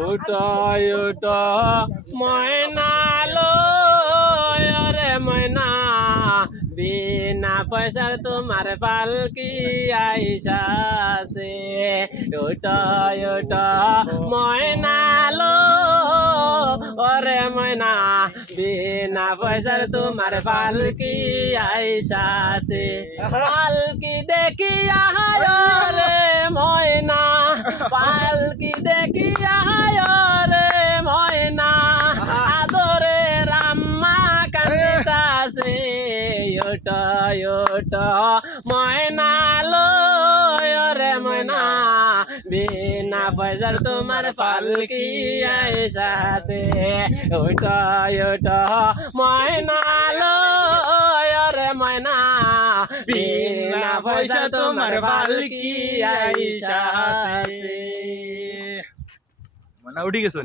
ওটা ওটা ময়না লো রে ময়না বিনা পয়সার তোমার পালকি আইসাছে ওটা ওটা ময়না লো ওরে ময়না বিনা পয়সার তোমার পালকি আইসাছে পালকি দেখিয়া রে ময়না পালকি দেখিয়া রে ময়না আদরে রাম্মা কান্দিতাছে ওটা ওটা ময়না লো রে ময়না বিনা পয়সার তোমার পালকি আইসাছে ওটা ওটা ময়না লো রে ময়না বিনা পয়সা তোমার পালকি আইসাছে মানে উঠি গেছো